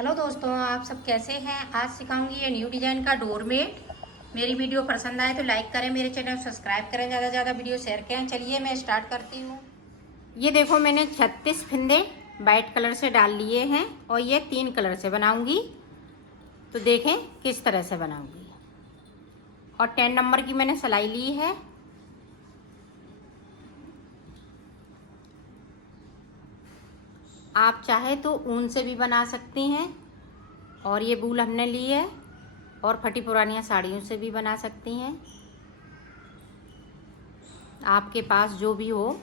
Hello दोस्तों, आप सब कैसे हैं। आज सिखाऊंगी ये न्यू डिजाइन का डोरमेट। मेरी वीडियो पसंद आए तो लाइक करें, मेरे चैनल को सब्सक्राइब करें, ज़्यादा से ज़्यादा वीडियो शेयर करें। चलिए मैं स्टार्ट करती हूँ। ये देखो, मैंने 36 फंदे वाइट कलर से डाल लिए हैं और ये 3 कलर से बनाऊंगी। तो देखें किस तरह से बनाऊंगी। और 10 नंबर की मैंने सिलाई ली है। आप चाहे तो ऊन से भी बना सकती हैं। और ये बूल हमने ली है और फटी पुरानी साड़ियों से भी बना सकती हैं। आपके पास जो भी हो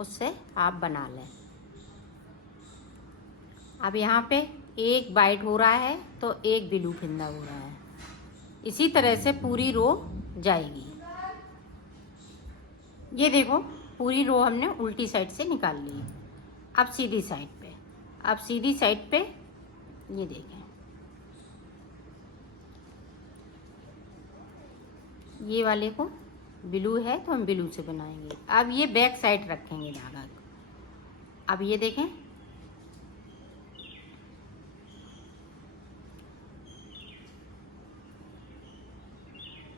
उससे आप बना लें। अब यहाँ पे एक बाइट हो रहा है तो एक बिलू फिंदा हो रहा है। इसी तरह से पूरी रो जाएगी। ये देखो, पूरी रो हमने उल्टी साइड से निकाल ली। अब सीधी साइड पे, अब सीधी साइड पे ये देखें, ये वाले को ब्लू है तो हम ब्लू से बनाएंगे। अब ये बैक साइड रखेंगे धागा। अब ये देखें,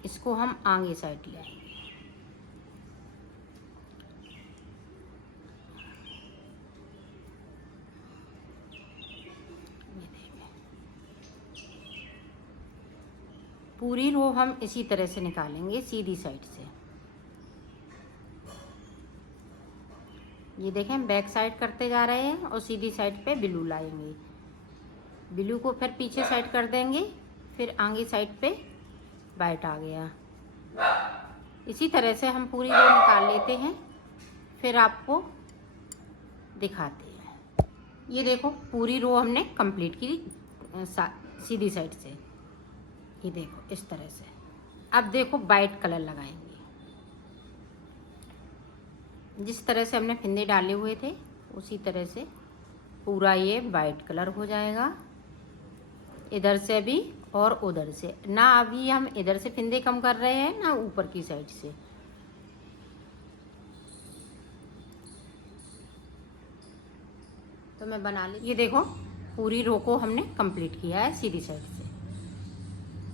इसको हम आगे साइड ले आएंगे। ये देखें, पूरी रो हम इसी तरह से निकालेंगे सीधी साइड से। ये देखें, बैक साइड करते जा रहे हैं और सीधी साइड पे ब्लू लाएंगे। ब्लू को फिर पीछे साइड कर देंगे, फिर आगे साइड पे वाइट आ गया। इसी तरह से हम पूरी रो निकाल लेते हैं, फिर आपको दिखाते हैं। ये देखो, पूरी रो हमने कंप्लीट की सीधी साइड से। ये देखो इस तरह से। अब देखो वाइट कलर लगाएंगे। जिस तरह से हमने फिंदे डाले हुए थे उसी तरह से पूरा ये वाइट कलर हो जाएगा। इधर से भी और उधर से ना। अभी हम इधर से फिंदे कम कर रहे हैं ना ऊपर की साइड से। तो मैं बना ली। ये देखो, पूरी रो को हमने कंप्लीट किया है सीधी साइड से।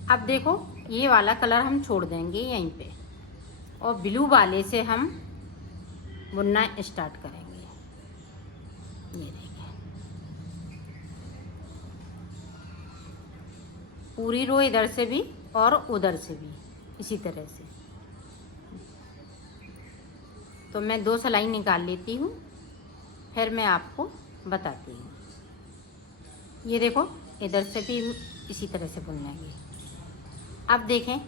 अब देखो, ये वाला कलर हम छोड़ देंगे यहीं पे और ब्लू वाले से हम बुनना स्टार्ट करेंगे। ये देखिए, पूरी रो इधर से भी और उधर से भी इसी तरह से। तो मैं 2 सिलाई निकाल लेती हूँ, फिर मैं आपको बताती हूँ। ये देखो, इधर से भी इसी तरह से बुन लेंगे। अब देखें,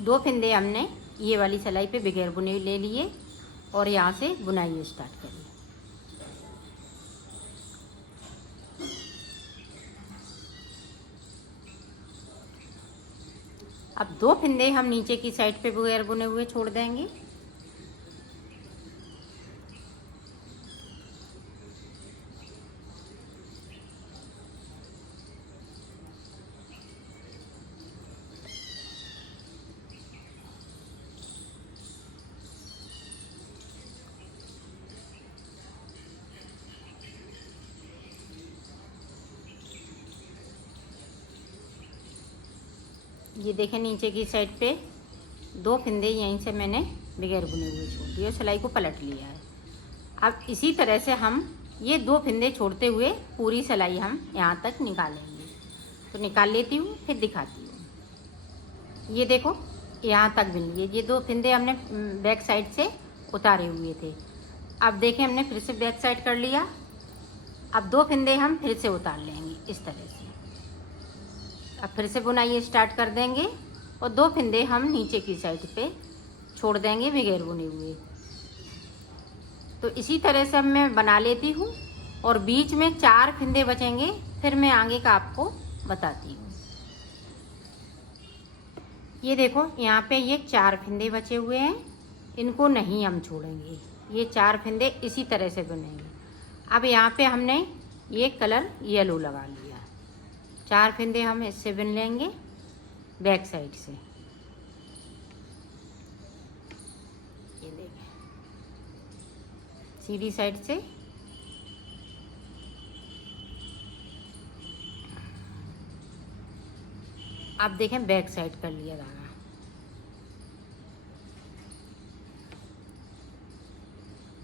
2 फिंदे हमने ये वाली सिलाई पे बगैर बुने ले लिए और यहाँ से बुनाई स्टार्ट करिए। अब 2 फिंदे हम नीचे की साइड पे बगैर बुने हुए छोड़ देंगे। ये देखें, नीचे की साइड पे 2 फिंदे यहीं से मैंने बगैर बुने हुए छोड़ दिए, सिलाई को पलट लिया है। अब इसी तरह से हम ये 2 फिंदे छोड़ते हुए पूरी सिलाई हम यहाँ तक निकालेंगे। तो निकाल लेती हूँ, फिर दिखाती हूँ। ये देखो, यहाँ तक बुन लिए। ये 2 फिंदे हमने बैक साइड से उतारे हुए थे। अब देखें, हमने फिर से बैक साइड कर लिया। अब 2 फिंदे हम फिर से उतार लेंगे इस तरह से। अब फिर से बुनाई स्टार्ट कर देंगे और 2 फिंदे हम नीचे की साइड पे छोड़ देंगे बगैर बुने हुए। तो इसी तरह से मैं बना लेती हूँ और बीच में 4 फिंदे बचेंगे, फिर मैं आगे का आपको बताती हूँ। ये देखो, यहाँ पे ये 4 फिंदे बचे हुए हैं, इनको नहीं हम छोड़ेंगे। ये 4 फिंदे इसी तरह से बुनेंगे। अब यहाँ पे हमने ये कलर येलो लगा लिया। 4 फिंदे हम इससे बुन लेंगे बैक साइड से। ये देखें, सीधी साइड से अब देखें बैक साइड कर लिया धागा।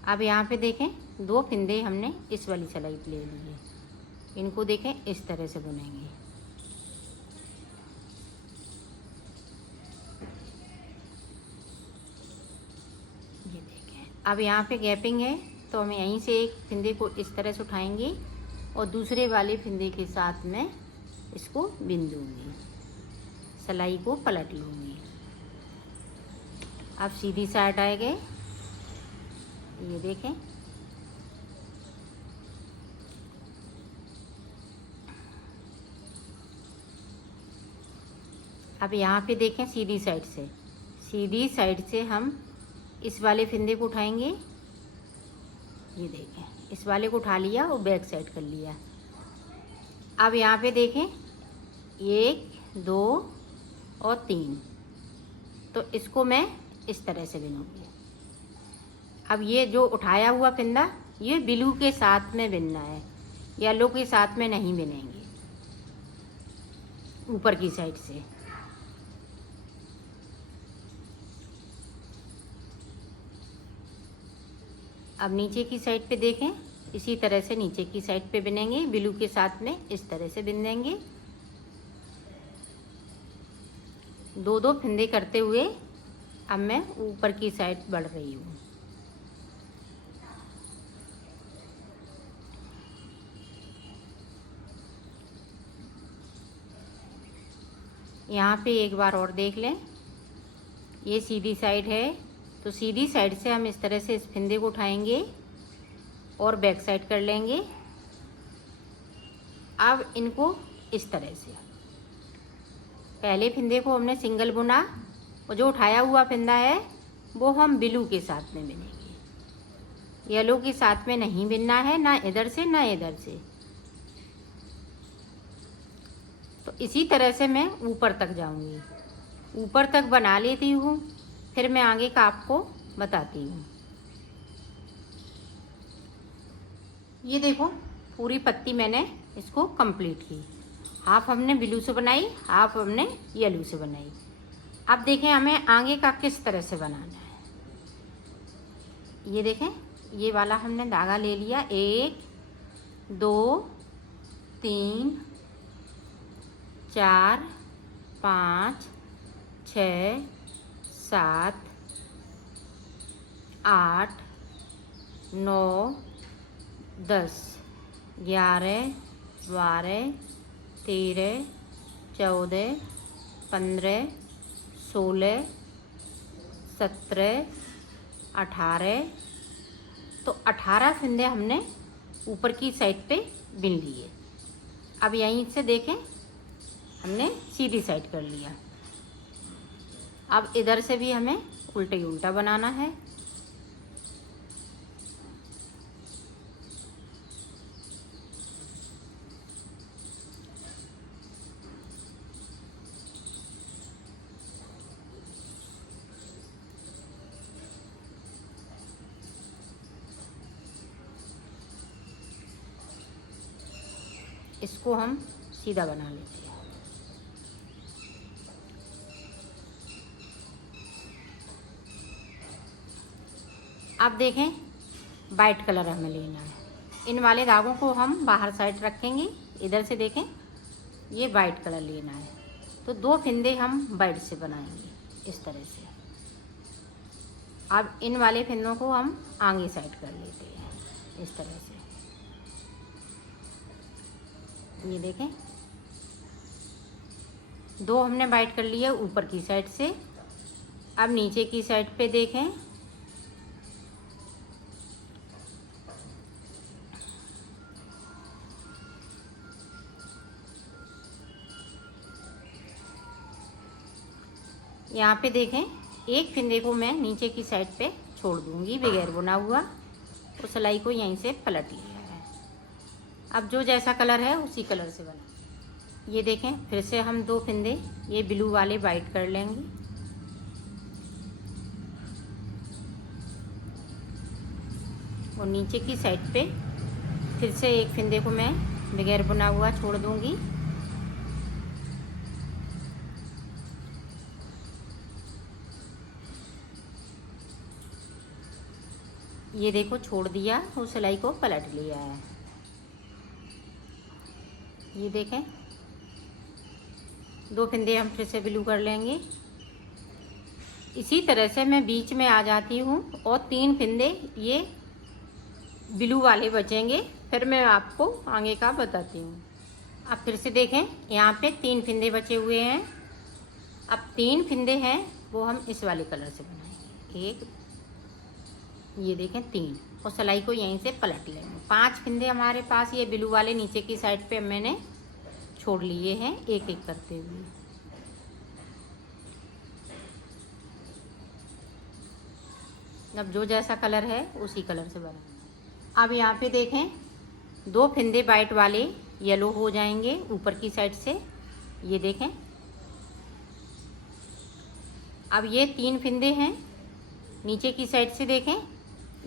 अब यहाँ पे देखें 2 फिंदे हमने इस वाली सिलाई पे ले लिए, इनको देखें इस तरह से बुनेंगे। ये देखें, अब यहाँ पे गैपिंग है तो हम यहीं से एक फिंदे को इस तरह से उठाएंगे और दूसरे वाले फिंदे के साथ में इसको बिन दूँगी, सिलाई को पलट लूँगी। अब सीधी साइड आए गए, ये देखें। अब यहाँ पे देखें सीधी साइड से हम इस वाले फिंदे को उठाएंगे। ये देखें, इस वाले को उठा लिया और बैक साइड कर लिया। अब यहाँ पे देखें 1 2 और 3, तो इसको मैं इस तरह से बिनूंगी। अब ये जो उठाया हुआ फिंदा ये ब्लू के साथ में बिनना है, येलो के साथ में नहीं बिनेंगे, ऊपर की साइड से। अब नीचे की साइड पे देखें, इसी तरह से नीचे की साइड पे बिनेंगे, ब्लू के साथ में इस तरह से बिन देंगे। 2 फिंदे करते हुए अब मैं ऊपर की साइड बढ़ रही हूँ। यहाँ पे एक बार और देख लें, ये सीधी साइड है तो सीधी साइड से हम इस तरह से इस फिंदे को उठाएंगे और बैक साइड कर लेंगे। अब इनको इस तरह से, पहले फिंदे को हमने सिंगल बुना और जो उठाया हुआ फिंदा है वो हम ब्लू के साथ में बिनेंगे, येलो के साथ में नहीं बिनना है, ना इधर से ना इधर से। तो इसी तरह से मैं ऊपर तक जाऊंगी, ऊपर तक बना लेती हूँ, फिर मैं आगे का आपको बताती हूँ। ये देखो पूरी पत्ती मैंने इसको कंप्लीट की, हाफ हमने ब्लू से बनाई, हाफ हमने येलो से बनाई। अब देखें हमें आगे का किस तरह से बनाना है। ये देखें, ये वाला हमने धागा ले लिया, 1 2 3 4 5 6 7 8 9 10 11 12 13 14 15 16 17 18, तो 18 फिंदे हमने ऊपर की साइड पे बिन लिए। अब यहीं से देखें हमने सीधी साइड कर लिया। अब इधर से भी हमें उल्टे उल्टा बनाना है। इसको हम सीधा बना लेते हैं। अब देखें वाइट कलर हमें लेना है, इन वाले धागों को हम बाहर साइड रखेंगे। इधर से देखें ये वाइट कलर लेना है, तो 2 फिंदे हम वाइट से बनाएंगे इस तरह से। अब इन वाले फिंदों को हम आगे साइड कर लेते हैं इस तरह से। ये देखें 2 हमने वाइट कर लिए ऊपर की साइड से। अब नीचे की साइड पे देखें यहाँ पे देखें एक फिंदे को मैं नीचे की साइड पे छोड़ दूंगी बगैर बुना हुआ, और सिलाई को यहीं से पलट लिया है। अब जो जैसा कलर है उसी कलर से बना। ये देखें फिर से हम 2 फिंदे ये ब्लू वाले वाइट कर लेंगे। और नीचे की साइड पे फिर से एक फिंदे को मैं बगैर बुना हुआ छोड़ दूंगी। ये देखो छोड़ दिया, उस सिलाई को पलट लिया है। ये देखें, 2 फंदे हम फिर से ब्लू कर लेंगे। इसी तरह से मैं बीच में आ जाती हूँ और 3 फंदे ये ब्लू वाले बचेंगे, फिर मैं आपको आगे का बताती हूँ। अब फिर से देखें, यहाँ पे 3 फंदे बचे हुए हैं। अब 3 फंदे हैं वो हम इस वाले कलर से बनाएंगे। 1, ये देखें 3, और सिलाई को यहीं से पलट लेंगे। 5 फंदे हमारे पास ये ब्लू वाले नीचे की साइड पे मैंने छोड़ लिए हैं, एक एक करते हुए। अब जो जैसा कलर है उसी कलर से बनाएंगे। अब यहाँ पे देखें, 2 फंदे वाइट वाले येलो हो जाएंगे ऊपर की साइड से। ये देखें, अब ये 3 फंदे हैं नीचे की साइड से, देखें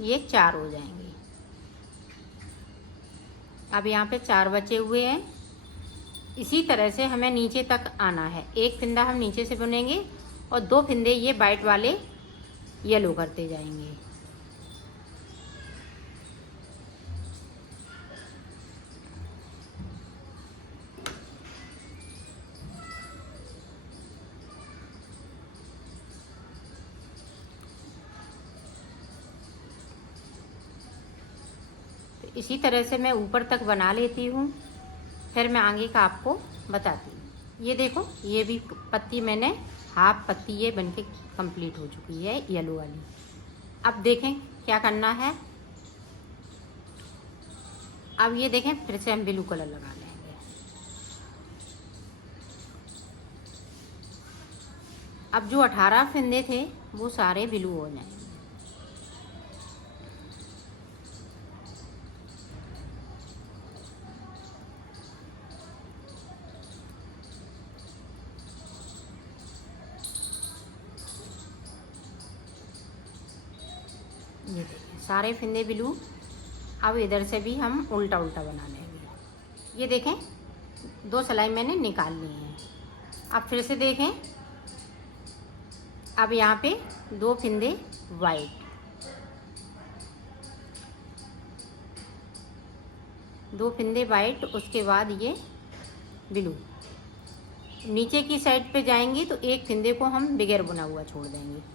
ये 4 हो जाएंगे। अब यहाँ पे 4 बचे हुए हैं। इसी तरह से हमें नीचे तक आना है। 1 फंदा हम नीचे से बुनेंगे और 2 फंदे ये वाइट वाले येलो करते जाएंगे। तो इसी तरह से मैं ऊपर तक बना लेती हूँ, फिर मैं आगे का आपको बताती हूँ। ये देखो, ये भी पत्ती मैंने हाफ पत्ती ये बनके कंप्लीट हो चुकी है येलो वाली। अब देखें क्या करना है। अब ये देखें, फिर से हम ब्लू कलर लगा लेंगे। अब जो 18 फंदे थे वो सारे ब्लू हो जाएंगे। ये देखिए सारे फंदे ब्लू। अब इधर से भी हम उल्टा उल्टा बना लेंगे। ये देखें, 2 सिलाई मैंने निकाल ली हैं। अब फिर से देखें, अब यहाँ पे 2 फंदे वाइट, 2 फंदे वाइट, उसके बाद ये ब्लू। नीचे की साइड पे जाएंगी तो 1 फंदे को हम बगैर बुना हुआ छोड़ देंगे।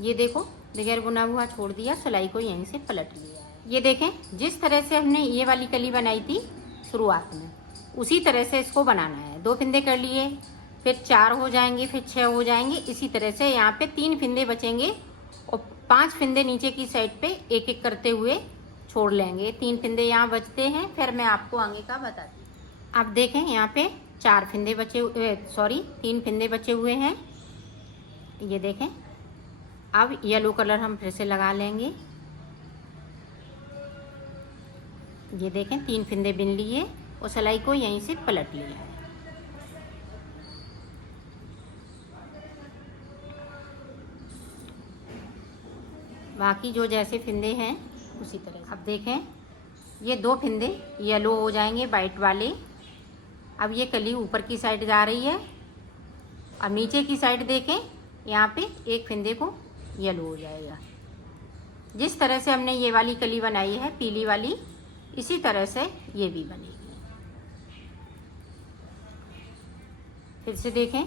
ये देखो, बगैर बुना हुआ छोड़ दिया, सिलाई को यहीं से पलट लिया है। ये देखें, जिस तरह से हमने ये वाली कली बनाई थी शुरुआत में, उसी तरह से इसको बनाना है। 2 फंदे कर लिए, फिर 4 हो जाएंगे, फिर 6 हो जाएंगे। इसी तरह से यहाँ पे 3 फंदे बचेंगे और 5 फंदे नीचे की साइड पे एक एक करते हुए छोड़ लेंगे। 3 फंदे यहाँ बचते हैं, फिर मैं आपको आगे का बताती हूँ। अब देखें, यहाँ पे 4 फंदे बचे हुए, 3 फंदे बचे हुए हैं। ये देखें, अब येलो कलर हम फिर से लगा लेंगे। ये देखें, 3 फंदे बिन लिए और सिलाई को यहीं से पलट लिया। बाकी जो जैसे फंदे हैं उसी तरह। अब देखें, ये 2 फंदे येलो हो जाएंगे वाइट वाले। अब ये कली ऊपर की साइड जा रही है। अब नीचे की साइड देखें, यहाँ पे 1 फंदे को येलो हो जाएगा। जिस तरह से हमने ये वाली कली बनाई है पीली वाली, इसी तरह से ये भी बनेगी। फिर से देखें,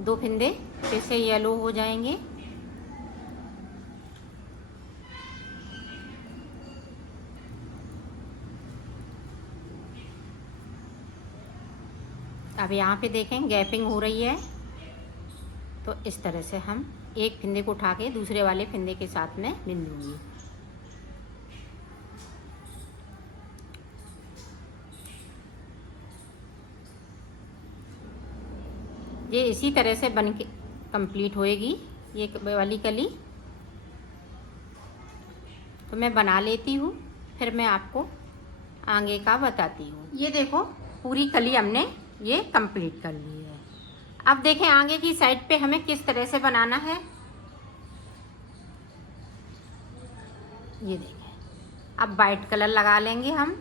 2 फंदे फिर से येलो हो जाएंगे। अब यहाँ पे देखें गैपिंग हो रही है, तो इस तरह से हम 1 फंदे को उठा के दूसरे वाले फंदे के साथ में बिन दूंगी। ये इसी तरह से बन के कंप्लीट होएगी ये वाली कली। तो मैं बना लेती हूँ, फिर मैं आपको आगे का बताती हूँ। ये देखो, पूरी कली हमने ये कंप्लीट कर ली है। अब देखें आगे की साइड पे हमें किस तरह से बनाना है। ये देखें, अब वाइट कलर लगा लेंगे हम।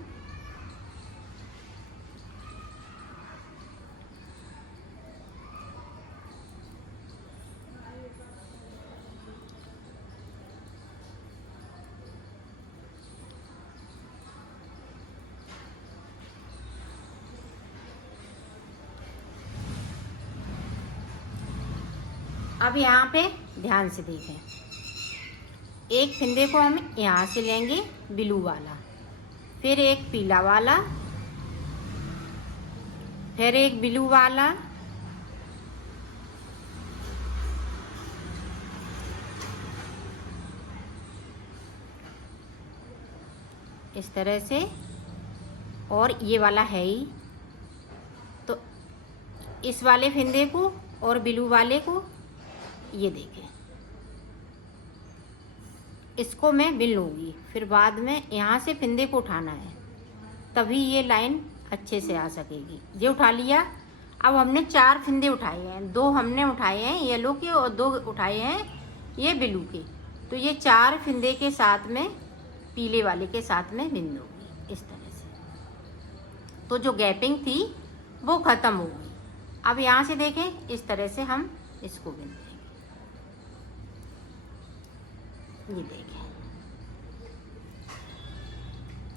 अब यहाँ पे ध्यान से देखें, एक फिंदे को हम यहाँ से लेंगे ब्लू वाला, फिर एक पीला वाला, फिर एक ब्लू वाला, इस तरह से, और ये वाला है ही, तो इस वाले फिंदे को और ब्लू वाले को ये देखें, इसको मैं बिन लूँगी, फिर बाद में यहाँ से फिंदे को उठाना है, तभी ये लाइन अच्छे से आ सकेगी। ये उठा लिया। अब हमने 4 फिंदे उठाए हैं, 2 हमने उठाए हैं येलो के और 2 उठाए हैं ये ब्लू के, तो ये 4 फिंदे के साथ में पीले वाले के साथ में बिन दूँगी इस तरह से। तो जो गैपिंग थी वो ख़त्म हो गई। अब यहाँ से देखें, इस तरह से हम इसको बिन देंगे। ये देखें,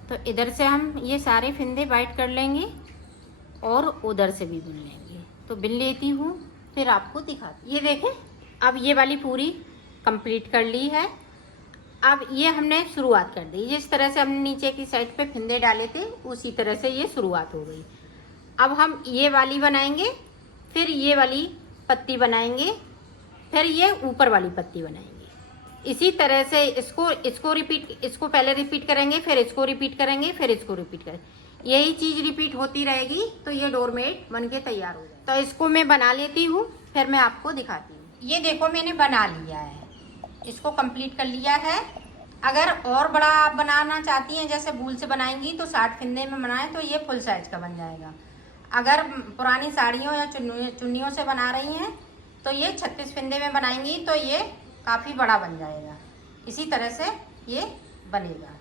तो इधर से हम ये सारे फिंदे वाइट कर लेंगे और उधर से भी बुन लेंगे। तो बिन लेती हूँ, फिर आपको दिखाती। ये देखें, अब ये वाली पूरी कंप्लीट कर ली है। अब ये हमने शुरुआत कर दी, जिस तरह से हमने नीचे की साइड पे फिंदे डाले थे उसी तरह से ये शुरुआत हो गई। अब हम ये वाली बनाएंगे, फिर ये वाली पत्ती बनाएंगे, फिर ये ऊपर वाली पत्ती बनाएंगे। इसी तरह से इसको पहले रिपीट करेंगे, फिर इसको रिपीट करेंगे, फिर इसको रिपीट करेंगे। यही चीज़ रिपीट होती रहेगी तो ये डोरमेट बन के तैयार हो जाए। तो इसको मैं बना लेती हूँ, फिर मैं आपको दिखाती हूँ। ये देखो, मैंने बना लिया है, इसको कंप्लीट कर लिया है। अगर और बड़ा आप बनाना चाहती हैं, जैसे भूल से बनाएंगी तो 60 फिंदे में बनाएं तो ये फुल साइज का बन जाएगा। अगर पुरानी साड़ियों या चुन्नियों से बना रही हैं तो ये 36 फिंदे में बनाएंगी तो ये काफ़ी बड़ा बन जाएगा। इसी तरह से ये बनेगा।